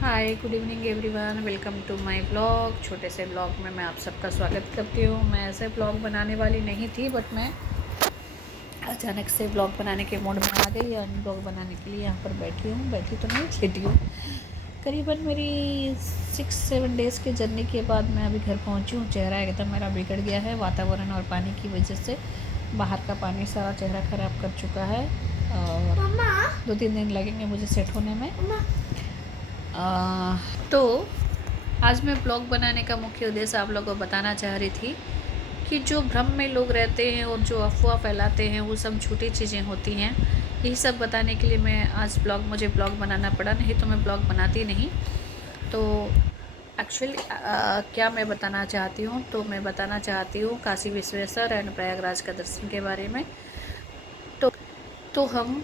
Hi, good evening everyone. Welcome to my blog. छोटे से blog में मैं आप सबका स्वागत करती हूँ। मैं ऐसे ब्लॉग बनाने वाली नहीं थी, बट मैं अचानक से ब्लॉग बनाने के मूड में आ गई और ब्लॉग बनाने के लिए यहाँ पर बैठी तो नहीं, लेटी हूँ। करीबन मेरी 6-7 डेज़ के जर्नी के बाद मैं अभी घर पहुँची हूँ। चेहरा एकदम मेरा बिगड़ गया है वातावरण और पानी की वजह से। बाहर का पानी सारा चेहरा ख़राब कर चुका है और 2-3 दिन लगेंगे मुझे सेट होने में। तो आज मैं ब्लॉग बनाने का मुख्य उद्देश्य आप लोगों को बताना चाह रही थी कि जो भ्रम में लोग रहते हैं और जो अफवाह फैलाते हैं वो सब झूठी चीज़ें होती हैं। यही सब बताने के लिए मैं आज मुझे ब्लॉग बनाना पड़ा, नहीं तो मैं ब्लॉग बनाती नहीं। तो एक्चुअली क्या मैं बताना चाहती हूँ, तो मैं बताना चाहती हूँ काशी विश्वेश्वर एंड प्रयागराज का दर्शन के बारे में। तो हम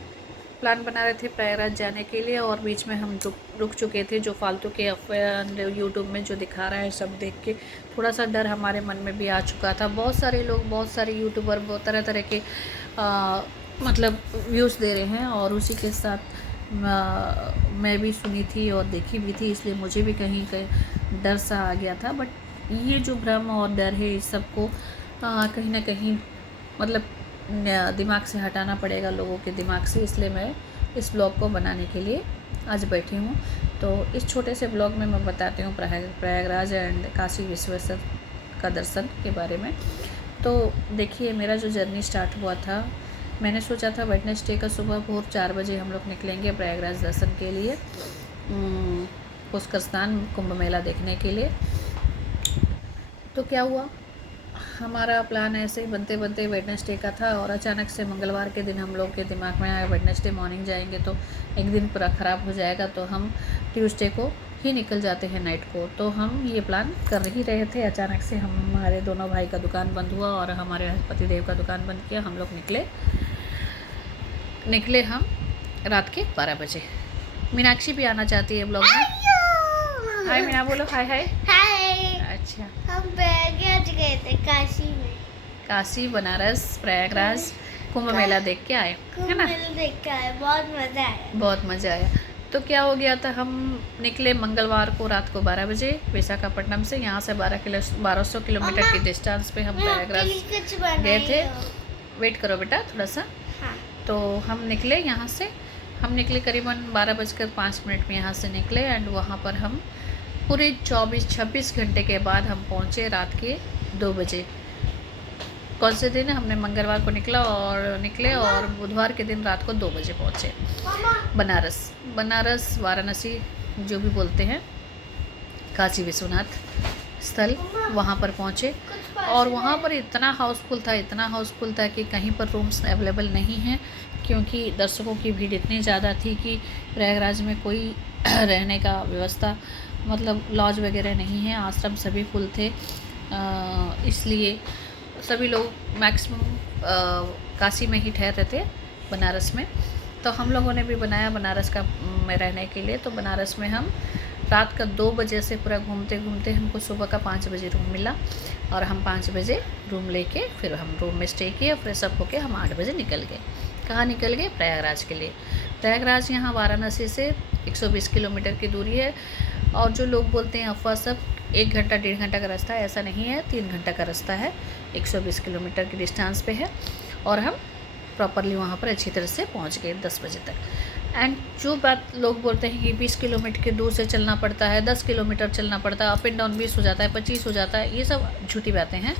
प्लान बना रहे थे प्रयागराज जाने के लिए और बीच में हम रुक चुके थे। जो फालतू के अफवाह यूट्यूब में जो दिखा रहा है सब देख के थोड़ा सा डर हमारे मन में भी आ चुका था। बहुत सारे लोग, बहुत सारे यूट्यूबर बहुत तरह तरह के मतलब व्यूज़ दे रहे हैं और उसी के साथ मैं भी सुनी थी और देखी भी थी, इसलिए मुझे भी कहीं कहीं डर सा आ गया था। बट ये जो भ्रम और डर है इस सबको कहीं ना कहीं मतलब दिमाग से हटाना पड़ेगा, लोगों के दिमाग से। इसलिए मैं इस ब्लॉग को बनाने के लिए आज बैठी हूँ। तो इस छोटे से ब्लॉग में मैं बताती हूँ प्रयागराज एंड काशी विश्वेश्वर का दर्शन के बारे में। तो देखिए, मेरा जो जर्नी स्टार्ट हुआ था, मैंने सोचा था वेडनेसडे का सुबह भोर 4 बजे हम लोग निकलेंगे प्रयागराज दर्शन के लिए, पुष्कर स्नान कुंभ मेला देखने के लिए। तो क्या हुआ, हमारा प्लान ऐसे ही बनते बनते वेडनेसडे का था और अचानक से मंगलवार के दिन हम लोग के दिमाग में आया वेडनेसडे मॉर्निंग जाएंगे तो एक दिन पूरा ख़राब हो जाएगा, तो हम ट्यूसडे को ही निकल जाते हैं नाइट को। तो हम ये प्लान कर ही रहे थे, अचानक से हमारे दोनों भाई का दुकान बंद हुआ और हमारे पतिदेव का दुकान बंद किया। हम लोग निकले हम रात के 12 बजे। मीनाक्षी भी आना चाहती है ब्लॉग में। हाय मीना, बोलो हाय हाय। अच्छा, हम प्रयागराज गए थे काशी, बनारस, प्रयागराज कुंभ मेला देख के आए, है ना। देख के आए, बहुत मजा आया। बहुत मज़ा आया। तो क्या हो गया था, हम निकले मंगलवार को रात को 12 बजे विशाखापट्टनम से। यहाँ से 1200 किलोमीटर की डिस्टेंस पे हम प्रयागराज गए थे। वेट करो बेटा थोड़ा सा। हाँ। तो हम निकले यहाँ से, हम निकले करीबन 12:05 में यहाँ से निकले एंड वहाँ पर हम पूरे 24-26 घंटे के बाद हम पहुँचे रात के 2 बजे। कौन से दिन? हमने मंगलवार को निकले और बुधवार के दिन रात को 2 बजे पहुँचे बनारस वाराणसी जो भी बोलते हैं, काशी विश्वनाथ स्थल, वहाँ पर पहुँचे। और वहाँ पर इतना हाउसफुल था कि कहीं पर रूम्स अवेलेबल नहीं हैं, क्योंकि दर्शकों की भीड़ इतनी ज़्यादा थी कि प्रयागराज में कोई रहने का व्यवस्था मतलब लॉज वगैरह नहीं है। आश्रम सभी फुल थे, इसलिए सभी लोग मैक्सिमम काशी में ही ठहर रहे थे, बनारस में। तो हम लोगों ने भी बनाया बनारस का में रहने के लिए। तो बनारस में हम रात का 2 बजे से पूरा घूमते घूमते हमको सुबह का 5 बजे रूम मिला और हम 5 बजे रूम लेके फिर हम रूम में स्टे किए। फ्रेश अप होके हम 8 बजे निकल गए। कहाँ निकल गए? प्रयागराज के लिए। प्रयागराज यहाँ वाराणसी से 120 किलोमीटर की दूरी है। और जो लोग बोलते हैं अफवाह, सब 1 घंटा 1.5 घंटा का रास्ता है, ऐसा नहीं है, 3 घंटा का रास्ता है। 120 किलोमीटर की डिस्टेंस पे है और हम प्रॉपरली वहाँ पर अच्छी तरह से पहुँच गए 10 बजे तक। एंड जो बात लोग बोलते हैं कि 20 किलोमीटर की दूर से चलना पड़ता है, 10 किलोमीटर चलना पड़ता है, अप एंड डाउन 20 हो जाता है, 25 हो जाता है, ये सब झूठी बातें हैं।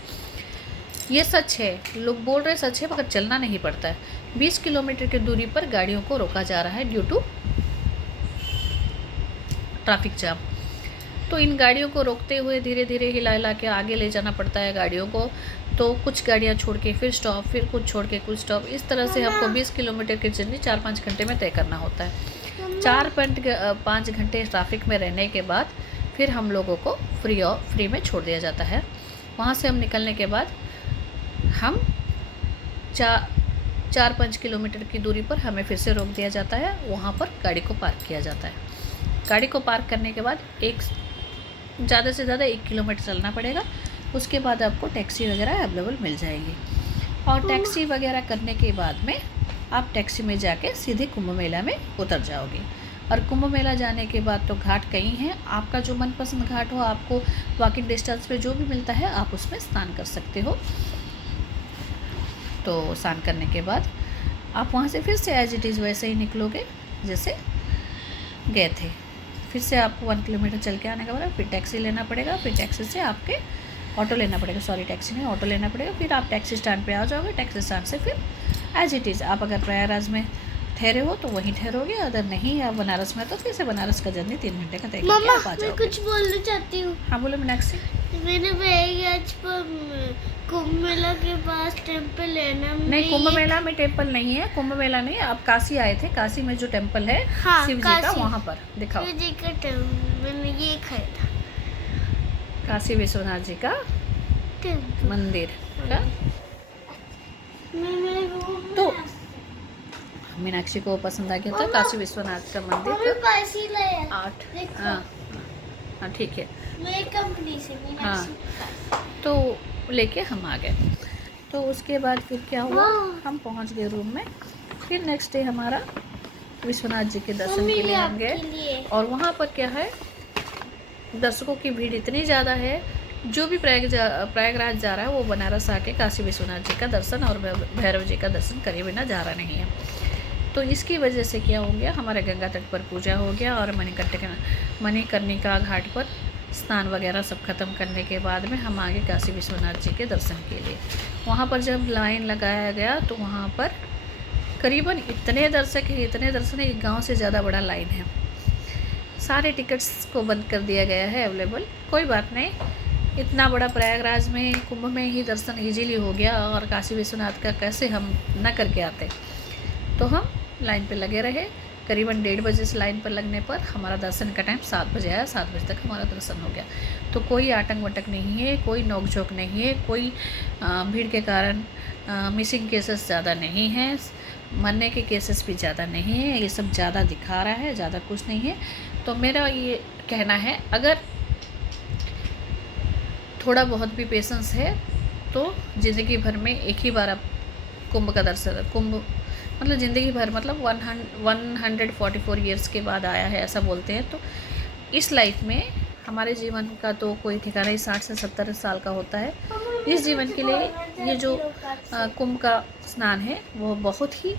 ये सच है, लोग बोल रहे सच है, मगर चलना नहीं पड़ता है। 20 किलोमीटर की दूरी पर गाड़ियों को रोका जा रहा है ड्यू टू ट्रैफिक जाम। तो इन गाड़ियों को रोकते हुए धीरे धीरे हिला के आगे ले जाना पड़ता है गाड़ियों को। तो कुछ गाड़ियाँ छोड़ के फिर स्टॉप, फिर कुछ छोड़ के कुछ स्टॉप, इस तरह से हमको 20 किलोमीटर की जर्नी 4-5 घंटे में तय करना होता है। 4-5 घंटे ट्रैफिक में रहने के बाद फिर हम लोगों को फ्री में छोड़ दिया जाता है। वहाँ से हम निकलने के बाद हम 4-5 किलोमीटर की दूरी पर हमें फिर से रोक दिया जाता है। वहाँ पर गाड़ी को पार्क किया जाता है। गाड़ी को पार्क करने के बाद ज़्यादा से ज़्यादा 1 किलोमीटर चलना पड़ेगा। उसके बाद आपको टैक्सी वगैरह अवेलेबल मिल जाएगी। और टैक्सी वगैरह करने के बाद में आप टैक्सी में जाके सीधे कुंभ मेला में उतर जाओगे। और कुंभ मेला जाने के बाद तो घाट कई हैं, आपका जो मनपसंद घाट हो, आपको वॉकिंग डिस्टेंस पे जो भी मिलता है आप उसमें स्नान कर सकते हो। तो स्नान करने के बाद आप वहाँ से फिर से एज इट इज़ वैसे ही निकलोगे जैसे गए थे। फिर से आपको 1 किलोमीटर चल के आने के बाद फिर टैक्सी लेना पड़ेगा, फिर टैक्सी से आपके ऑटो लेना पड़ेगा, सॉरी टैक्सी नहीं ऑटो लेना पड़ेगा। फिर आप टैक्सी स्टैंड पे आ जाओगे, टैक्सी स्टैंड से फिर एज इट इज़ आप अगर प्रयागराज में ठहरे हो तो वहीं ठहरोगे, अगर नहीं आप बनारस में तो फिर से बनारस का जर्नी 3 घंटे का तय करके मम्मा आप आ मैं जाओगे। कुछ बोलना चाहती हूँ। हाँ बोलो मीनाक्षी। मैंने प्रयागराज पर कुंभ मेला के पास टेम्पल है ना, नहीं कुंभ मेला में टेम्पल नहीं है, कुंभ मेला नहीं, आप काशी आए थे, काशी में जो टेम्पल है हाँ, शिव जी का काशी। वहाँ पर दिखाओ। शिव जी का टेम्पल मैंने ये खाया था, काशी विश्वनाथ जी का टेम्पल मंदिर का। मेरे रूम तो मीनाक्षी को पसंद आ गया था मम्मा, काशी विश्वनाथ का मम्मी मंदिर का पास ही लाया 8। देखो। हाँ हाँ ठीक है। मेरी कंपनी से मीनाक्षी तो लेके हम आ गए। तो उसके बाद फिर क्या हुआ, हाँ। हम पहुंच गए रूम में। फिर नेक्स्ट डे हमारा विश्वनाथ जी के दर्शन मम्मी के लिए ये हम गए। आपके लिए। और वहाँ पर क्या है, दर्शकों की भीड़ इतनी ज़्यादा है, जो भी प्रयागराज जा रहा है वो बनारस आके काशी विश्वनाथ जी का दर्शन और भैरव जी का दर्शन करे बिना जा रहा नहीं है। तो इसकी वजह से क्या हो गया, हमारे गंगा तट पर पूजा हो गया और मणिकर्णिका घाट पर स्नान वगैरह सब खत्म करने के बाद में हम आगे काशी विश्वनाथ जी के दर्शन के लिए। वहाँ पर जब लाइन लगाया गया तो वहाँ पर करीबन इतने दर्शक हैं, इतने दर्शक हैं, एक गाँव से ज़्यादा बड़ा लाइन है। सारे टिकट्स को बंद कर दिया गया है अवेलेबल। कोई बात नहीं, इतना बड़ा प्रयागराज में कुंभ में ही दर्शन इजीली हो गया और काशी विश्वनाथ का कैसे हम न करके आते। तो हम लाइन पे लगे रहे। करीबन 1:30 बजे से लाइन पर लगने पर हमारा दर्शन का टाइम 7 बजे आया। 7 बजे तक हमारा दर्शन हो गया। तो कोई आतंक वटक नहीं है, कोई नोक-झोंक नहीं है, कोई भीड़ के कारण मिसिंग केसेस ज़्यादा नहीं हैं, मरने के केसेस भी ज़्यादा नहीं है। ये सब ज़्यादा दिखा रहा है, ज़्यादा कुछ नहीं है। तो मेरा ये कहना है, अगर थोड़ा बहुत भी पेशेंस है तो ज़िंदगी भर में एक ही बार आप कुंभ का दर्शन, कुंभ मतलब ज़िंदगी भर मतलब 144 ईयर्स के बाद आया है ऐसा बोलते हैं। तो इस लाइफ में हमारे जीवन का तो कोई ठिकाना ही 60 से 70 साल का होता है। इस जीवन के लिए ये जो कुंभ का स्नान है वो बहुत ही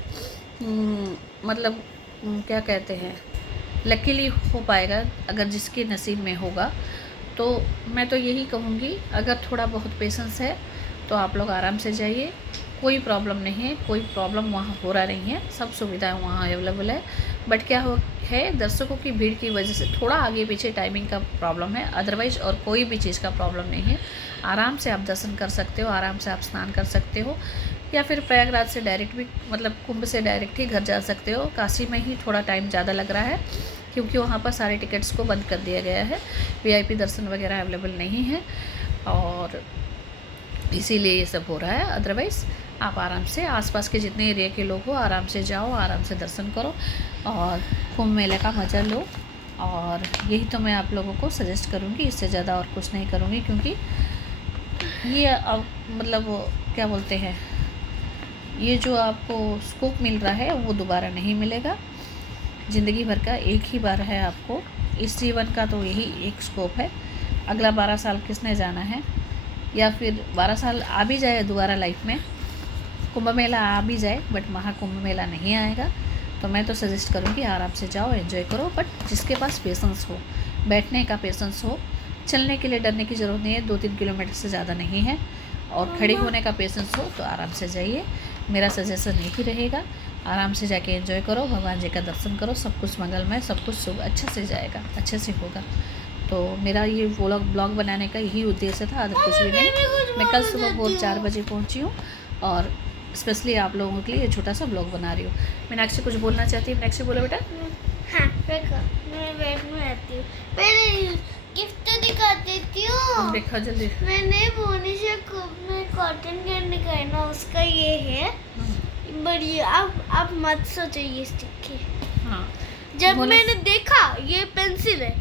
मतलब क्या कहते हैं, लकीली हो पाएगा अगर जिसके नसीब में होगा। तो मैं तो यही कहूँगी, अगर थोड़ा बहुत पेशेंस है तो आप लोग आराम से जाइए, कोई प्रॉब्लम नहीं है, कोई प्रॉब्लम वहाँ हो रहा नहीं है, सब सुविधाएं वहाँ अवेलेबल है। बट क्या है, दर्शकों की भीड़ की वजह से थोड़ा आगे पीछे टाइमिंग का प्रॉब्लम है, अदरवाइज़ और कोई भी चीज़ का प्रॉब्लम नहीं है। आराम से आप दर्शन कर सकते हो, आराम से आप स्नान कर सकते हो, या फिर प्रयागराज से डायरेक्ट भी मतलब कुंभ से डायरेक्ट ही घर जा सकते हो। काशी में ही थोड़ा टाइम ज़्यादा लग रहा है क्योंकि वहाँ पर सारे टिकट्स को बंद कर दिया गया है, VIP दर्शन वगैरह अवेलेबल नहीं है और इसीलिए ये सब हो रहा है। अदरवाइज़ आप आराम से आसपास के जितने एरिया के लोग हो आराम से जाओ, आराम से दर्शन करो और कुंभ मेले का मज़ा लो। और यही तो मैं आप लोगों को सजेस्ट करूँगी, इससे ज़्यादा और कुछ नहीं करूँगी, क्योंकि ये अब मतलब क्या बोलते हैं, ये जो आपको स्कोप मिल रहा है वो दोबारा नहीं मिलेगा। ज़िंदगी भर का एक ही बार है आपको, इस जीवन का तो यही एक स्कोप है। अगला 12 साल किसने जाना है, या फिर 12 साल आ भी जाए दोबारा लाइफ में, कुंभ मेला आ भी जाए बट महाकुंभ मेला नहीं आएगा। तो मैं तो सजेस्ट करूँगी आराम से जाओ, एंजॉय करो, बट जिसके पास पेशेंस हो, बैठने का पेशेंस हो, चलने के लिए डरने की ज़रूरत नहीं है, 2-3 किलोमीटर से ज़्यादा नहीं है, और खड़े होने का पेशेंस हो तो आराम से जाइए। मेरा सजेशन यही रहेगा, आराम से जाके एंजॉय करो, भगवान जी का दर्शन करो, सब कुछ मंगलमय, सब कुछ शुभ अच्छे से जाएगा, अच्छे से होगा। तो मेरा ये ब्लॉग बनाने का यही उद्देश्य था, अदर कुछ भी नहीं। मैं कल सुबह भोर 4 बजे पहुँची हूँ और स्पेशली आप लोगों के लिए ये छोटा सा ब्लॉग बना रही हूँ। मीनाक्षी कुछ बोलना चाहती है? मीनाक्षी बोलो बेटा। हाँ देखो, मैं बेड में आती हूँ, पहले गिफ्ट दिखा देती हूँ। देखो जल्दी। मैंने मोनी से में कॉटन कैंडी का है ना, उसका ये है बढ़िया। आप मत सोचो ये स्टिक है। हाँ जब मैंने देखा ये पेंसिल है।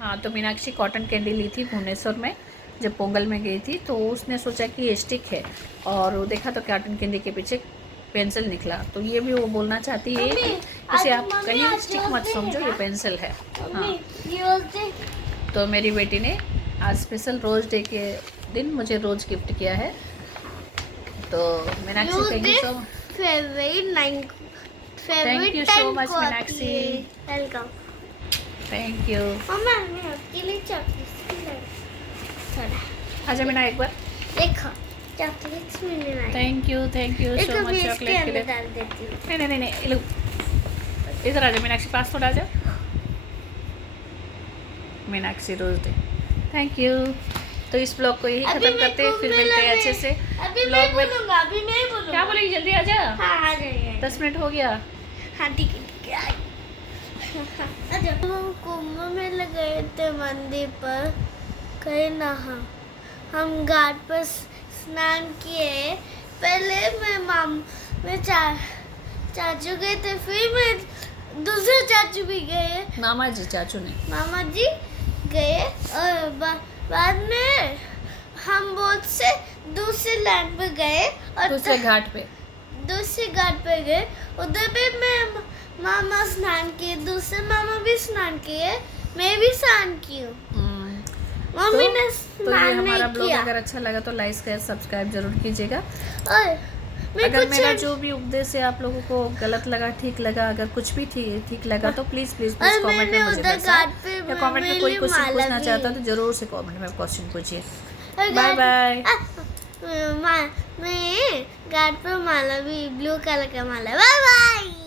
हाँ, तो मीनाक्षी कॉटन कैंडी ली थी भुवनेश्वर में, जब पोंगल में गई थी, तो उसने सोचा कि ये स्टिक है, और वो देखा तो कॉटन कैंडी के पीछे पेंसिल निकला। तो ये भी वो बोलना चाहती है कि इसे आप कहीं स्टिक मत समझो, ये पेंसिल है। हाँ, तो मेरी बेटी ने आज स्पेशल रोज़ डे के दिन मुझे रोज़ गिफ्ट किया है। तो Meenakshi thank you so much. Thank you so much Meenakshi. Welcome. Thank you. मम्मा मैं आपके लिए चॉकलेट थोड़ा आजा मीना एक बार। देखो चॉकलेट्स मैंने लाई। Thank you so much chocolate के लिए। डाल देती हूँ। नहीं लो, इधर आजा मीनाक्षी, पास थोड़ा आजा। Meenakshi rose day, thank you. तो इस ब्लॉग को यही खत्म करते हैं, फिर मिलते हैं अच्छे से अभी ब्लॉग में। अभी मैं बोलूँगा। क्या बोलेगी, जल्दी आजा। हाँ आ जाइए। 10 मिनट हो गया। हाँ ठीक है। हम कुंभ में गए थे मंदिर पर, कहीं नहा, हम घाट पर स्नान किए। पहले मैं चाचू गए थे, फिर मैं दूसरे चाचू भी गए, मामा जी चाचू ने। मामा जी गए, और बाद में हम बोट से दूसरे लैंड पे गए और दूसरे घाट पे गए। उधर पे मैं मामा स्नान किए, दूसरे मामा भी स्नान किए, मैं भी स्नान की हूँ। मम्मी ने तो ये स्नान हमारा नहीं ब्लॉग किया। अगर अच्छा लगा तो लाइक शेयर सब्सक्राइब जरूर कीजिएगा। और मैं अगर कुछ मेरा जो भी उपदेश है आप लोगों को गलत लगा, ठीक लगा, अगर कुछ भी ठीक लगा तो प्लीज़ और कमेंट में मैंने मुझे उधर बताएं, घाट पे या कमेंट में कोई क्वेश्चन पूछना चाहता है तो जरूर से कमेंट में क्वेश्चन पूछिए। Bye bye. मैं घाट पे माला भी, ब्लू कलर का माला। Bye bye.